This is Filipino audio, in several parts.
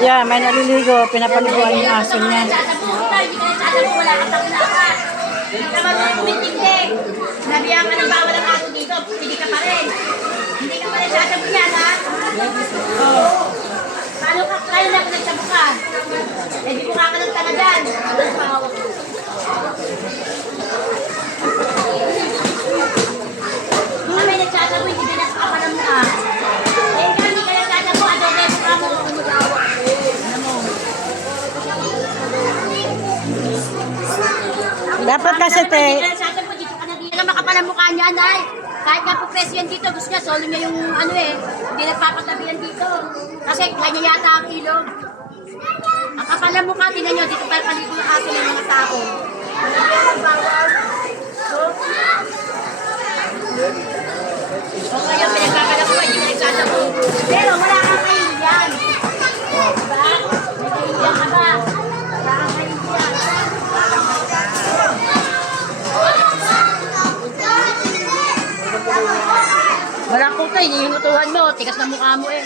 Yeah, may naliligo. Pinapaliguan yung aso niya. Wala kang takunakan. Hindi ka marunong kumintindi. Nabiyan ka ng bawal ang aso dito, hindi ka pa rin. Hindi ka pa rin sasabi yan, ha? Paano ka kaya na pinagsabi ka? Eh, di ko ka ng tanga dyan. Kung may nagsasabi, hindi na kakapalam mo ka. Eh, hindi ka nagsasabi, adobe mo ka mo. Dapat kasi, te. Hindi ka makapalang mukha niya, Nay. Kahit nga po preso yan dito, gusto niya, solo niya yung ano eh. Hindi nagpapatabi yan dito. Kasi kanya yata ang ilog. Ang kapalang mukha, tingnan nyo, dito pa paligo ng aso ng mga tao. O kaya pinagkakalang ko, hindi nagsasabi. Pero wala kang kahihiyan. Diba? May kahihiyan ka ba? Wala kang kahihiyan. Walang puta, hinihingutuhan mo. Tigas na mukha mo eh.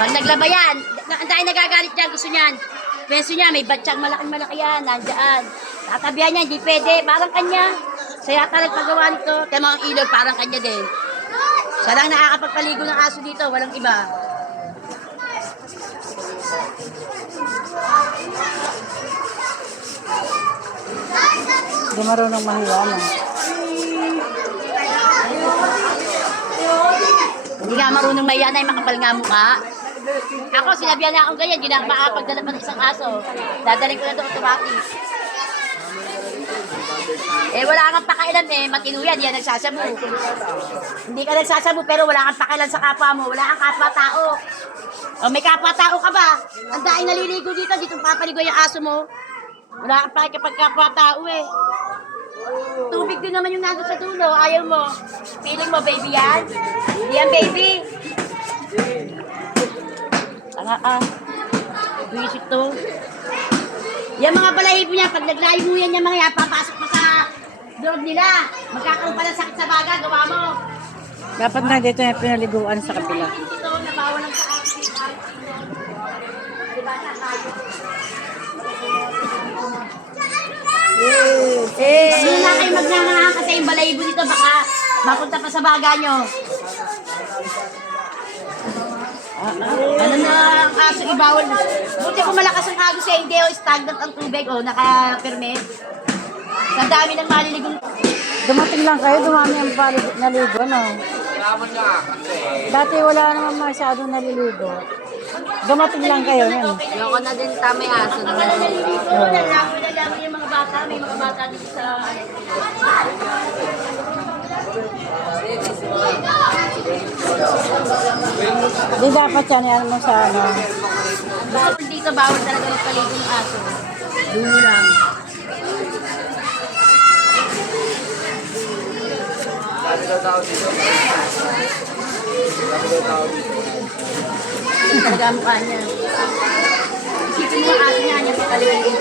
Pag naglaba yan, ang dahil nagagalit dyan, gusto niyan. Peso niya, may batsyang malaking-malaki yan, nandyan. Tatabihan niya, hindi pwede, parang kanya. Saya talagang paggawa nito, tema ang ilog, parang kanya din. Siya lang nakakapagpaligo ng aso dito, walang iba. Hindi marunong mahiya, no? Hindi nga marunong mayanay, makapal nga mukha. Ako, sinabihan na akong ganyan, hindi na ako makakapagdala pa ng isang aso. Dadaling ko na doon automatic. Eh, wala kang pakailan eh, matino yan, yan nagsasabu. Hindi ka nagsasabu, pero wala kang pakailan sa kapwa mo, wala kang kapwa-tao. O, may kapwa-tao ka ba? Ang daing naliligo dito, dito papaligo yung aso mo. Wala kang pakikipag kapwa-tao eh. Tubig din naman yung nandun sa dulo, ayaw mo. Feeling mo, baby yan? Hindi yan, baby. Tanga ka. Visit to. Yan mga balahibo niya, pag naglayo mo yan yung mga yan, papasok pa sa loob nila. Magkakaroon pa ng sakit sa baga, gawa mo. Dapat na dito yung pinaliguan sa kabila. Ito, nabawal lang sa akin. Diba na tayo? Hindi na kayo magnangahan kasi yung balahibo nito baka mapunta pa sa baga nyo. Ano na ang aso ibawal? Buti kung malakas ang agos eh, hindi o stagnant ang tubig o naka-permit. Sa dami ng maliligong. Dumating lang kayo, dumami ang naligo, no? Dati wala naman masyadong naliligo. Dumating lang kayo, yan. Loko na din tama yung aso. Ang kala naliligo, nalaman yung mga bata. May mga bata dito sa... Di dapat yan, yan mo sa ano. Bawal dito, bawal talaga magpaligo ng aso. Dulo lang. Talaga ang mukha niya. Isipin mo ang aso niya, niya sa kaligin.